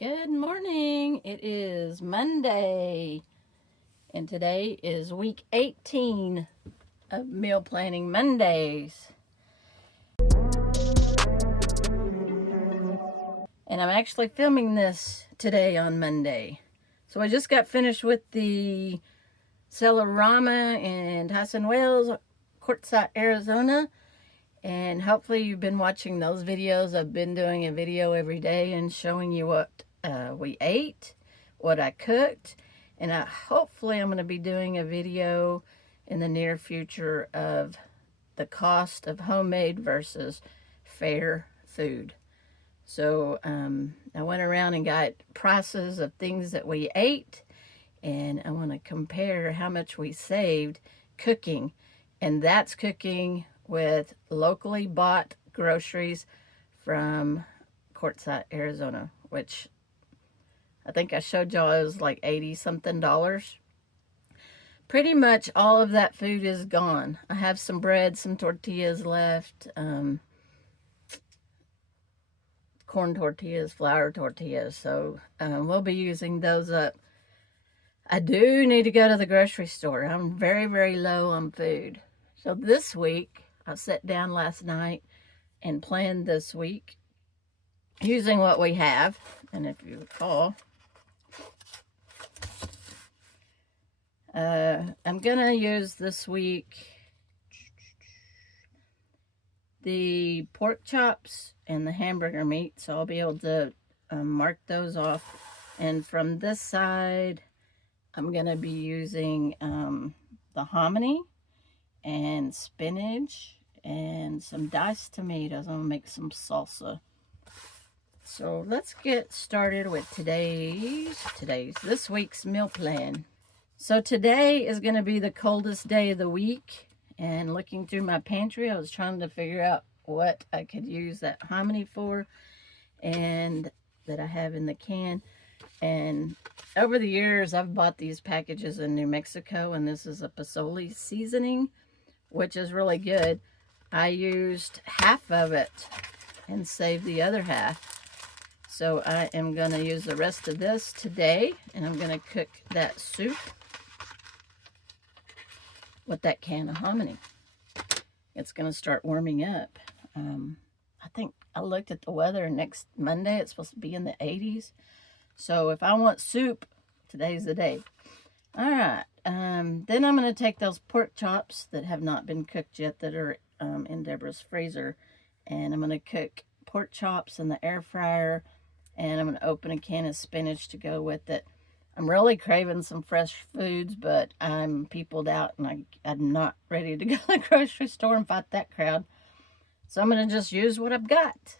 Good morning. It is Monday, and today is week 18 of Meal Planning Mondays. And I'm actually filming this today on Monday. So I just got finished with the Celarama in Tyson, Wales, Quartzsite, Arizona. And hopefully you've been watching those videos. I've been doing a video every day and showing you what we ate, what I cooked, and hopefully I'm going to be doing a video in the near future of the cost of homemade versus fair food. So I went around and got prices of things that we ate, and I want to compare how much we saved cooking, and that's cooking with locally bought groceries from Quartzsite, Arizona, which I think I showed y'all it was like 80 something dollars. Pretty much all of that food is gone. I have some bread, some tortillas left, corn tortillas, flour tortillas, so we'll be using those up. I do need to go to the grocery store. I'm very, very low on food. So this week, I sat down last night and planned this week using what we have. And if you recall, I'm gonna use this week the pork chops and the hamburger meat, so I'll be able to mark those off. And from this side, I'm gonna be using the hominy and spinach and some diced tomatoes. I'm gonna make some salsa. So let's get started with this week's meal plan. So today is going to be the coldest day of the week, and looking through my pantry, I was trying to figure out what I could use that hominy for, and that I have in the can. And over the years, I've bought these packages in New Mexico, and this is a pozole seasoning, which is really good. I used half of it and saved the other half. So I am going to use the rest of this today, and I'm going to cook that soup with that can of hominy. It's going to start warming up. I think I looked at the weather, and next Monday it's supposed to be in the 80s. So if I want soup, today's the day. All right. Then I'm going to take those pork chops that have not been cooked yet, that are in Deborah's freezer, and I'm going to cook pork chops in the air fryer, and I'm going to open a can of spinach to go with it. I'm really craving some fresh foods, but I'm peopled out, and I'm not ready to go to the grocery store and fight that crowd. So I'm going to just use what I've got.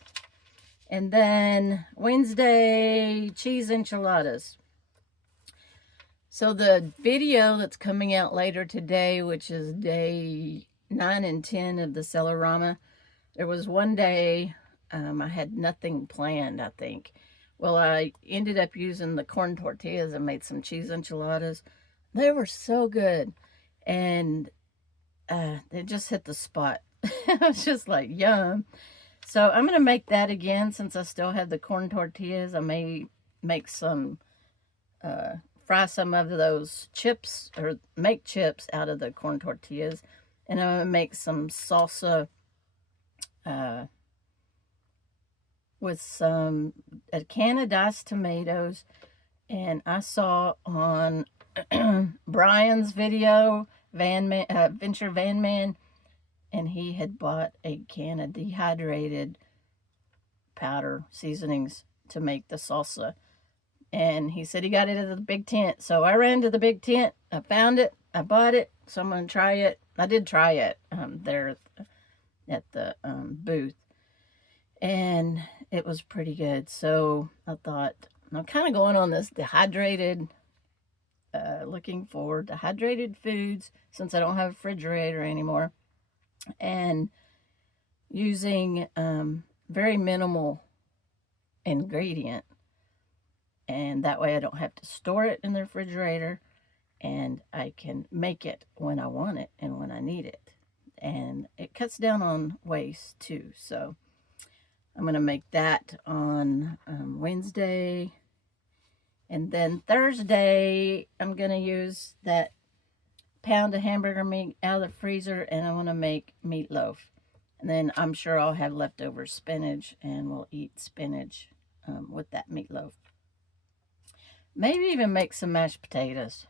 And then Wednesday, cheese enchiladas. So the video that's coming out later today, which is day 9 and 10 of the Celarama, there was one day I had nothing planned, I think. Well, I ended up using the corn tortillas and made some cheese enchiladas. They were so good, and they just hit the spot. I was just like, yum. So I'm going to make that again since I still have the corn tortillas. I may make some, fry some of those chips, or make chips out of the corn tortillas. And I'm going to make some salsa with a can of diced tomatoes. And I saw on Brian's video, Venture Van Man, and he had bought a can of dehydrated powder seasonings to make the salsa. And he said he got it at the big tent. So I ran to the big tent. I found it. I bought it. So I'm going to try it. I did try it there at the booth. And it was pretty good. So I thought, I'm kind of going on this dehydrated, looking for dehydrated foods since I don't have a refrigerator anymore. And using very minimal ingredient. And that way I don't have to store it in the refrigerator, and I can make it when I want it and when I need it. And it cuts down on waste too. So I'm going to make that on Wednesday. And then Thursday, I'm going to use that pound of hamburger meat out of the freezer, and I want to make meatloaf. And then I'm sure I'll have leftover spinach, and we'll eat spinach with that meatloaf. Maybe even make some mashed potatoes.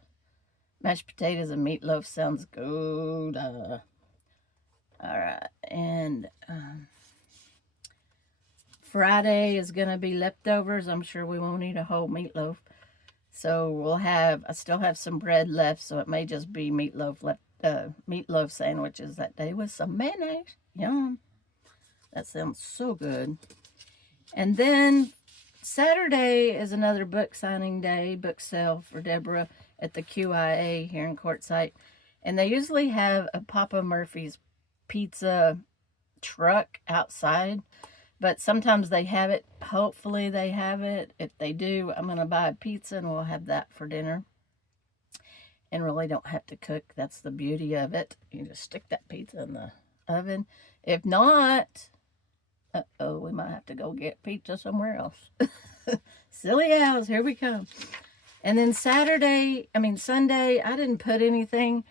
Mashed potatoes and meatloaf sounds good. All right, and Friday is going to be leftovers. I'm sure we won't eat a whole meatloaf. So we'll have, I still have some bread left, so it may just be meatloaf left, meatloaf sandwiches that day with some mayonnaise. Yum. That sounds so good. And then Saturday is another book signing day, book sale for Deborah at the QIA here in Quartzsite. And they usually have a Papa Murphy's pizza truck outside. But sometimes they have it. Hopefully they have it. If they do, I'm going to buy a pizza and we'll have that for dinner. And really don't have to cook. That's the beauty of it. You just stick that pizza in the oven. If not, we might have to go get pizza somewhere else. Silly hours, here we come. And then Sunday, I didn't put anything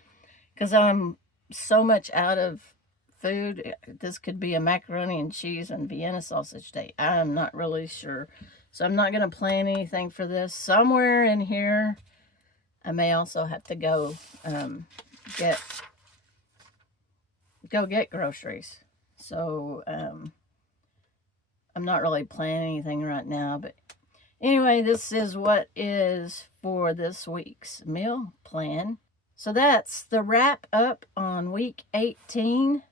because I'm so much out of food. This could be a macaroni and cheese and Vienna sausage day. I'm not really sure. So I'm not going to plan anything for this. Somewhere in here, I may also have to go get groceries. So I'm not really planning anything right now. But anyway, this is what is for this week's meal plan. So that's the wrap up on week 18.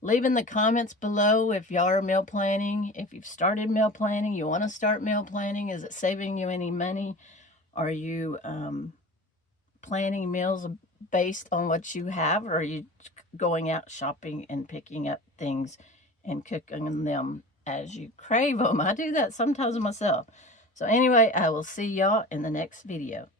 Leave in the comments below if y'all are meal planning. If you've started meal planning, you want to start meal planning. Is it saving you any money? Are you planning meals based on what you have? Or are you going out shopping and picking up things and cooking them as you crave them? I do that sometimes myself. So anyway, I will see y'all in the next video.